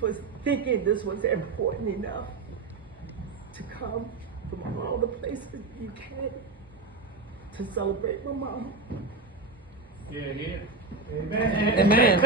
for thinking this was important enough to come from all the places you came to celebrate my mom. Yeah, yeah. Amen. Amen.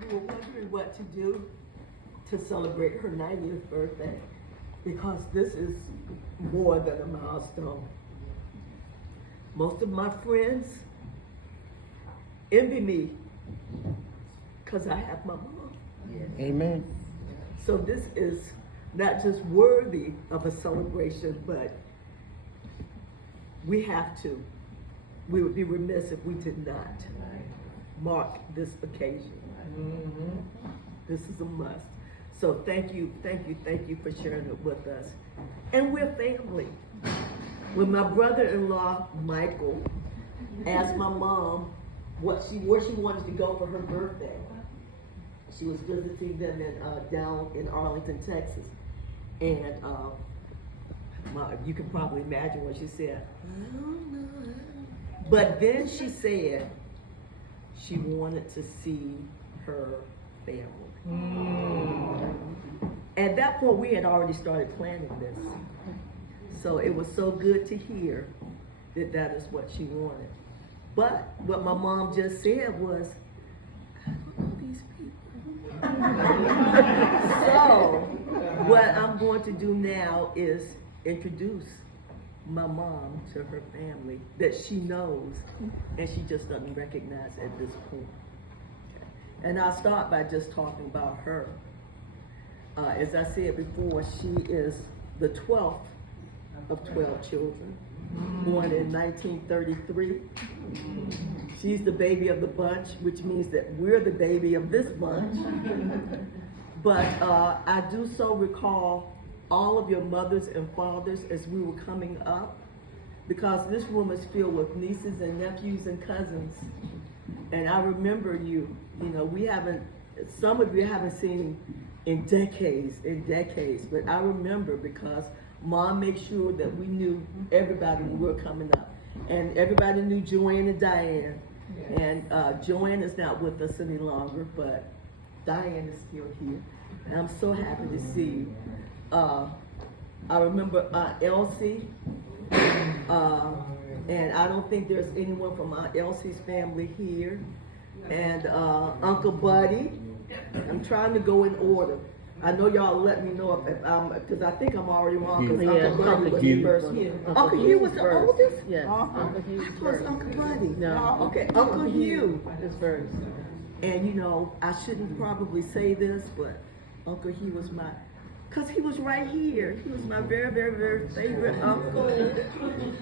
We were wondering what to do to celebrate her 90th birthday, because this is more than a milestone. Most of my friends envy me because I have my mom. Amen. So this is not just worthy of a celebration, but we have to. We would be remiss if we did not mark this occasion. This is a must. So thank you for sharing it with us. And we're family. When my brother-in-law, Michael, asked my mom where she wanted to go for her birthday, she was visiting them down in Arlington, Texas. And you can probably imagine what she said. But then she said she wanted to see her family. At that point, we had already started planning this. So it was so good to hear that that is what she wanted. But what my mom just said was, I don't know these people. So what I'm going to do now is introduce my mom to her family that she knows and she just doesn't recognize at this point. And I'll start by just talking about her. As I said before, she is the 12th of 12 children, born in 1933. She's the baby of the bunch, which means that we're the baby of this bunch. But I do so recall all of your mothers and fathers as we were coming up, because this room is filled with nieces and nephews and cousins. And I remember you, some of you haven't seen in decades, but I remember because Mom made sure that we knew everybody when we were coming up. And everybody knew Joanne and Diane. Yes. And Joanne is not with us any longer, but Diane is still here. And I'm so happy to see you. I remember Aunt Elsie, and I don't think there's anyone from Aunt Elsie's family here. And Uncle Buddy. I'm trying to go in order. I know y'all let me know if because I think I'm already wrong, because Uncle Buddy was the first. Uncle Hugh was the oldest? Yes, Uncle Hugh was first. Uncle Buddy. No. Okay, Uncle Hugh is first. And I shouldn't probably say this, but Uncle Hugh was because he was right here. He was my very, very, very favorite uncle.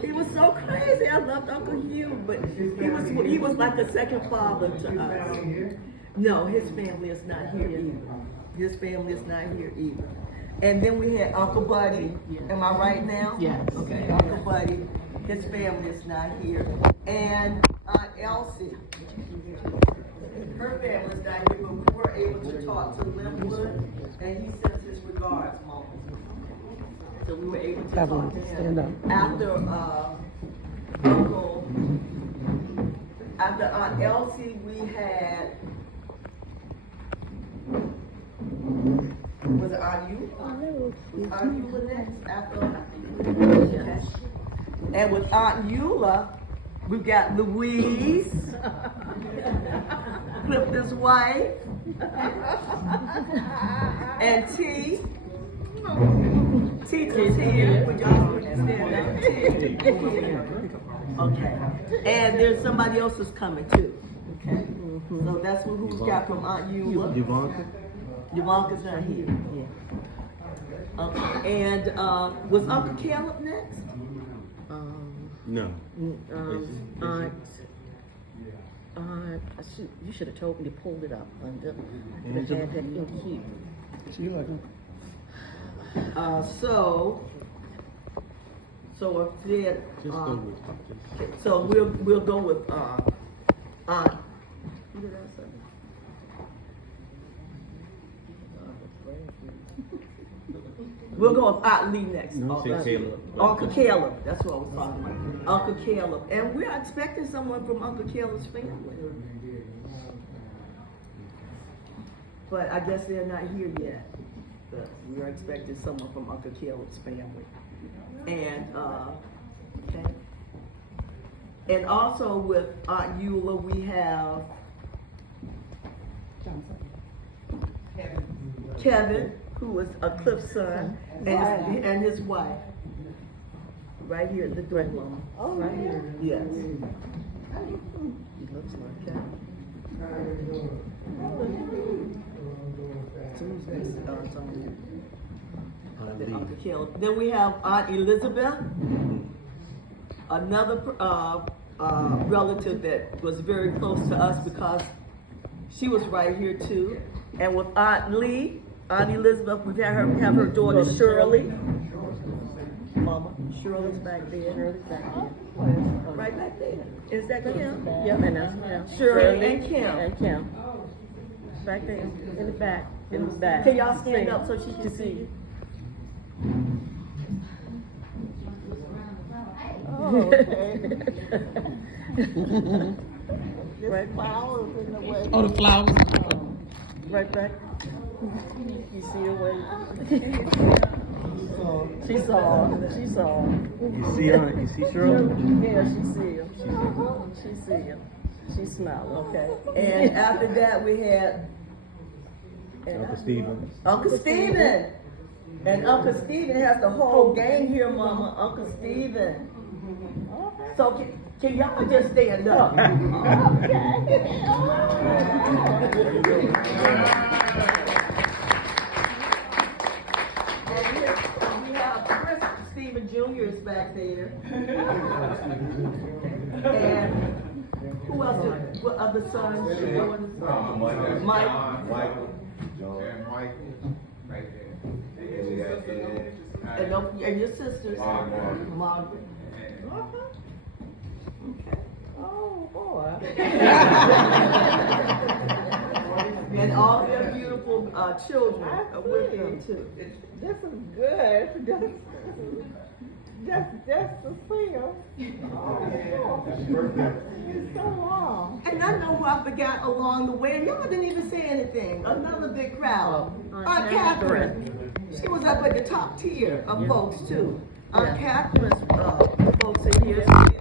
He was so crazy. I loved Uncle Hugh, but he was like a second father to us. No, his family is not here either. His family is not here either. And then we had Uncle Buddy. Am I right now? Yes. Okay, Uncle Buddy. His family is not here. And Aunt Elsie. Her family is not here, but we were able to talk to Linwood, and he sends his regards, Mom. So we were able to talk to him. After Aunt Elsie, we had, was it Aunt Eula? Was Aunt Eula next after? Yes. And with Aunt Eula, we got Louise, Clifton's wife, and T. Tita's here. Would y'all stand up? Okay. And there's somebody else who's coming too. Okay. So that's who we've got from Aunt Eula. Yvonne's not here. Yeah. Okay. And was Uncle Caleb next? No. You should have told me to pull it up. I could have had that in here. So if there, so we'll go with Aunt. Who did I say? We'll go with Aunt Lee next. No, say Caleb. Uncle Caleb, that's what I was talking about. Uncle Caleb. And we're expecting someone from Uncle Caleb's family. But I guess they're not here yet. But we are expecting someone from Uncle Caleb's family. And, okay. And also with Aunt Eula, we have Kevin, who was a Cliff's son, and his wife. Right here at the door, Mama. Oh, right here. Yes. He looks like that. Uncle Caleb. Then we have Aunt Elizabeth, another relative that was very close to us because she was right here too. And with Aunt Lee, Aunt Elizabeth, we have her daughter Shirley. Mama, Shirley's back there. Right back there. Is that Kim? Yep, and that's Kim. Shirley and Kim. And Kim. Back there, in the back, in the back. Can y'all stand up so she can see you? Oh, okay. Right, flowers in the way. Oh, the flowers. Right back. You see her way? She saw. You see her? You see Shirley? Yeah, she see him. She see him. She smiled, okay. And after that, we had Uncle Stephen. Uncle Stephen. And Uncle Stephen has the whole gang here, Mama. Uncle Stephen. So can y'all just stand up? We have Chris Stephen Jr. is back there. And who else? What other sons? Mike. Michael, John, and Michael, right there. And your sisters. Margaret. Okay. Oh, boy. And all their beautiful children are with them too. This is good. Just to see her. It's so long. And I know who I forgot along the way, and y'all didn't even say anything. Another big crowd. Aunt Catherine. She was up at the top tier of folks too. Aunt Catherine's folks are here as well.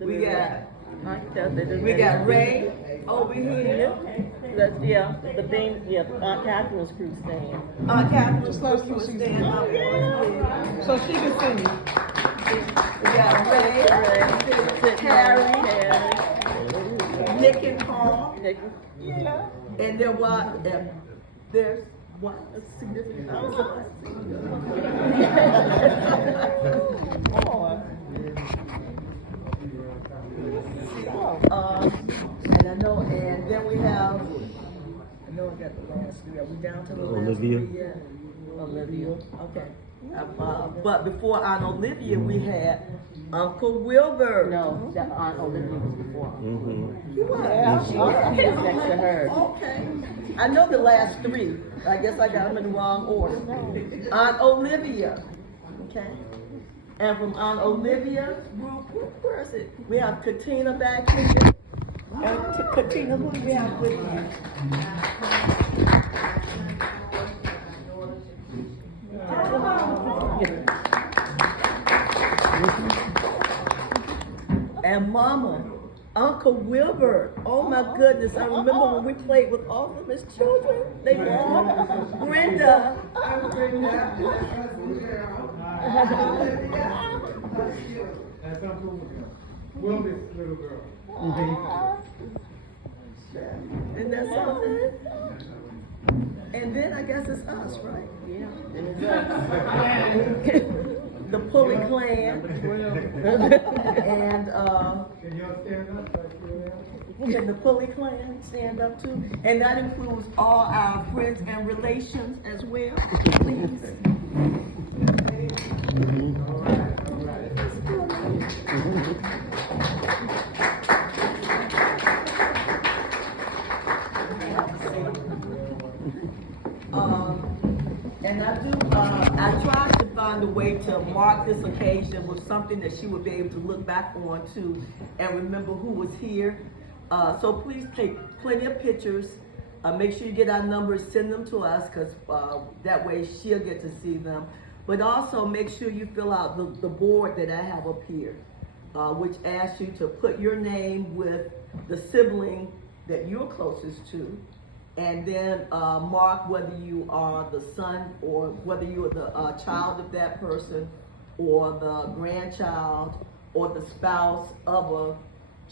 We got Ray over here. Aunt Catherine's crew stand. Aunt Catherine's folks was stand up. So she can see me. We got Ray, Harry, Nick and Paul. And then there's one significant other. And I know, and then we have, I know I got the last three. Are we down to the last Olivia. three yet? Olivia, okay. But before Aunt Olivia, we had Uncle Wilbur. No, that Aunt Olivia was before. He was. She was next to her. Okay. I know the last three. I guess I got them in the wrong order. Aunt Olivia. Okay. And from Aunt Olivia's group, where is it? We have Katina back here. And Katina, who do we have with you? And Mama, Uncle Wilbur. Oh my goodness, I remember when we played with all of his children. They were all Brenda. That's Uncle Wilbur's little girl. And that's something. And then I guess it's us, right? Yeah. The Pulley Clan. And Can y'all stand up? can the Pulley Clan stand up too? And that includes all our friends and relations as well, please. And I do I tried to find a way to mark this occasion with something that she would be able to look back on to and remember who was here. So please take plenty of pictures. Make sure you get our numbers, send them to us, because that way she'll get to see them. But also make sure you fill out the board that I have up here, which asks you to put your name with the sibling that you're closest to, and then mark whether you are the son or whether you are the child of that person, or the grandchild, or the spouse of a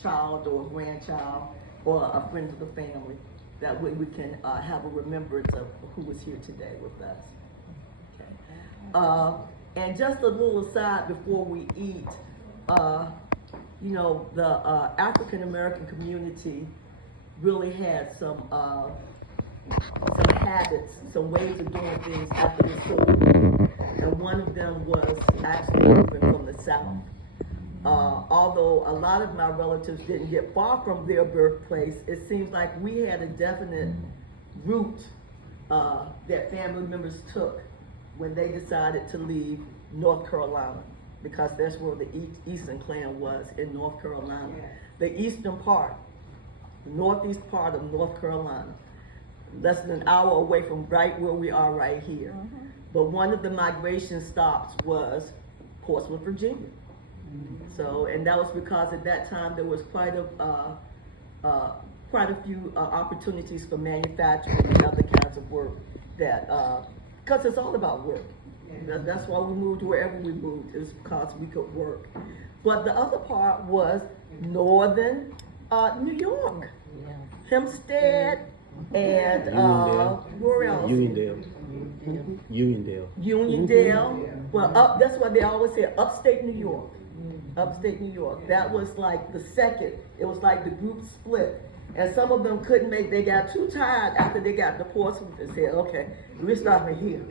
child or a grandchild, or a friend of the family. That way we can have a remembrance of who was here today with us. Okay. And just a little aside before we eat, you know, the African American community really had some habits, some ways of doing things after the Civil War, and one of them was actually moving from the South. Although a lot of my relatives didn't get far from their birthplace, it seems like we had a definite route that family members took when they decided to leave North Carolina, because that's where the Eastern Clan was, in North Carolina. The eastern part, the northeast part of North Carolina, less than an hour away from right where we are right here. But one of the migration stops was Portsmouth, Virginia. So, and that was because at that time there was quite a few opportunities for manufacturing and other kinds of work that, because it's all about work. That's why we moved wherever we moved, is because we could work. But the other part was northern New York, Hempstead, and where else? Uniondale. Well, that's what they always say, upstate New York. Upstate New York. That was like the second. It was like the group split. And some of them couldn't make, they got too tired after they got to Portsmouth and said, okay, we're starting here.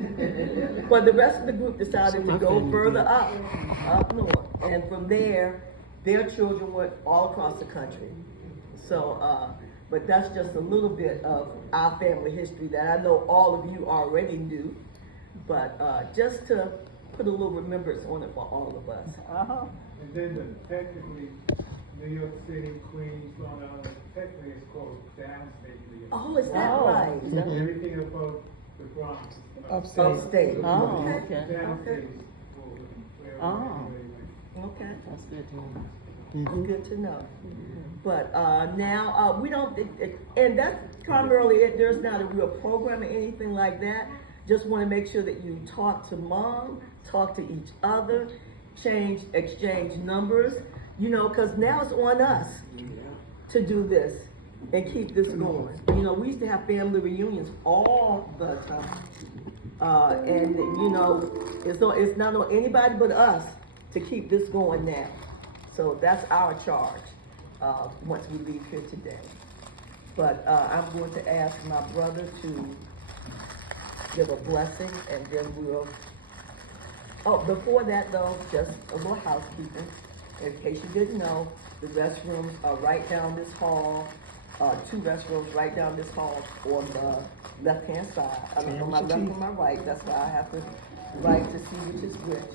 But the rest of the group decided to go further up north. And from there, their children went all across the country. So, but that's just a little bit of our family history that I know all of you already knew. But just to put a little remembrance on it for all of us. And then technically, New York City, Queens, Long Island, technically it's called downstate New York. Oh, is that right? Everything above the Bronx. Upstate. Oh, okay. Downstate. Okay. That's good to know. Good to know. But now we don't, and that's primarily it. There's not a real program or anything like that. Just want to make sure that you talk to mom, talk to each other, exchange numbers, you know, because now it's on us to do this and keep this going. You know, we used to have family reunions all the time. And, you know, it's not on anybody but us to keep this going now. So that's our charge once we leave here today. But I'm going to ask my brother to give a blessing, and then we'll, before that though, just a little housekeeping. In case you didn't know, the restrooms are right down this hall, 2 restrooms right down this hall on the left-hand side. I mean, on my left and my right, that's why I have to write to see which is which.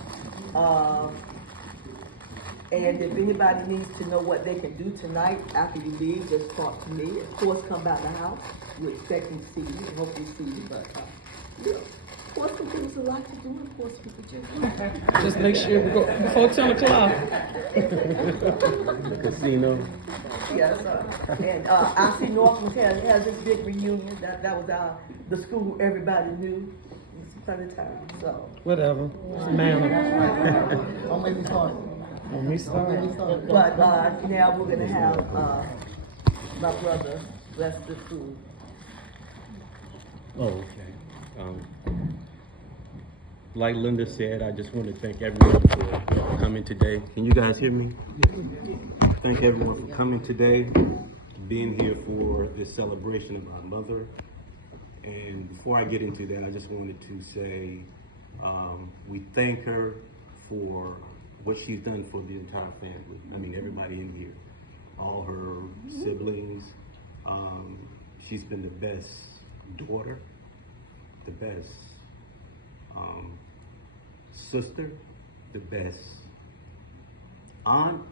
And if anybody needs to know what they can do tonight after you leave, just talk to me. Of course, come by the house. We're expecting to see you, and hopefully see you, but yeah. Of course, there's a lot to do in Portsmouth, Virginia. Just make sure we go before 10 o'clock. The casino. Yes, and I see Northland has this big reunion. That was the school everybody knew. It's plenty of time, so. Whatever. Only because. Don't me start. But now we're gonna have my brother bless the food. Oh, okay. Like Linda said, I just want to thank everyone for coming today. Can you guys hear me? Thank everyone for coming today, being here for this celebration of our mother. And before I get into that, I just wanted to say we thank her for what she's done for the entire family. I mean, everybody in here, all her siblings. She's been the best daughter, the best sister, the best aunt,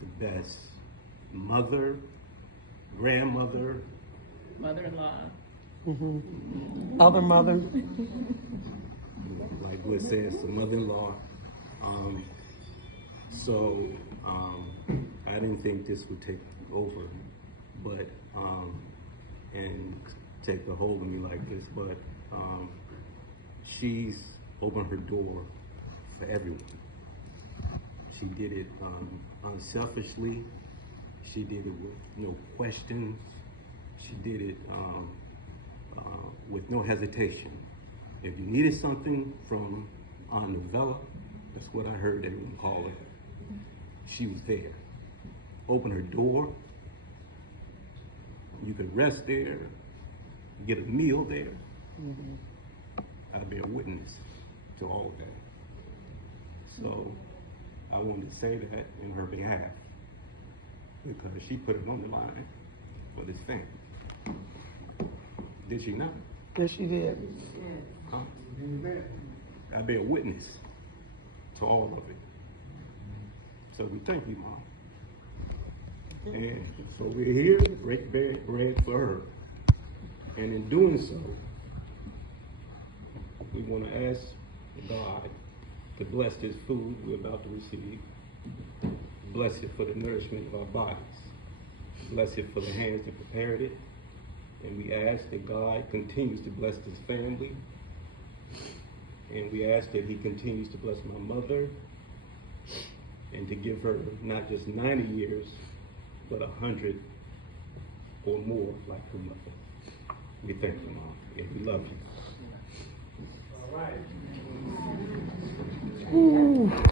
the best mother, grandmother, Mother-in-law. Other mother. like what says, the mother-in-law. I didn't think this would take over, but and take a hold of me like this, but she's opened her door for everyone. She did it unselfishly. She did it with no questions. She did it with no hesitation. If you needed something from Novella, that's what I heard everyone call her, she was there. Open her door. You could rest there, get a meal there. I'll be a witness to all of that. So I wanted to say that in her behalf, because she put it on the line for this family. Did she not? Yes, she did. Huh? I'll be a witness to all of it. So we thank you, Mom. And so we're here to break bread for her. And in doing so, we want to ask God to bless this food we're about to receive. Bless it for the nourishment of our bodies. Bless it for the hands that prepared it. And we ask that God continues to bless this family. And we ask that he continues to bless my mother and to give her not just 90 years, but 100 or more like her mother. We thank you, Mom, and we love you. All right.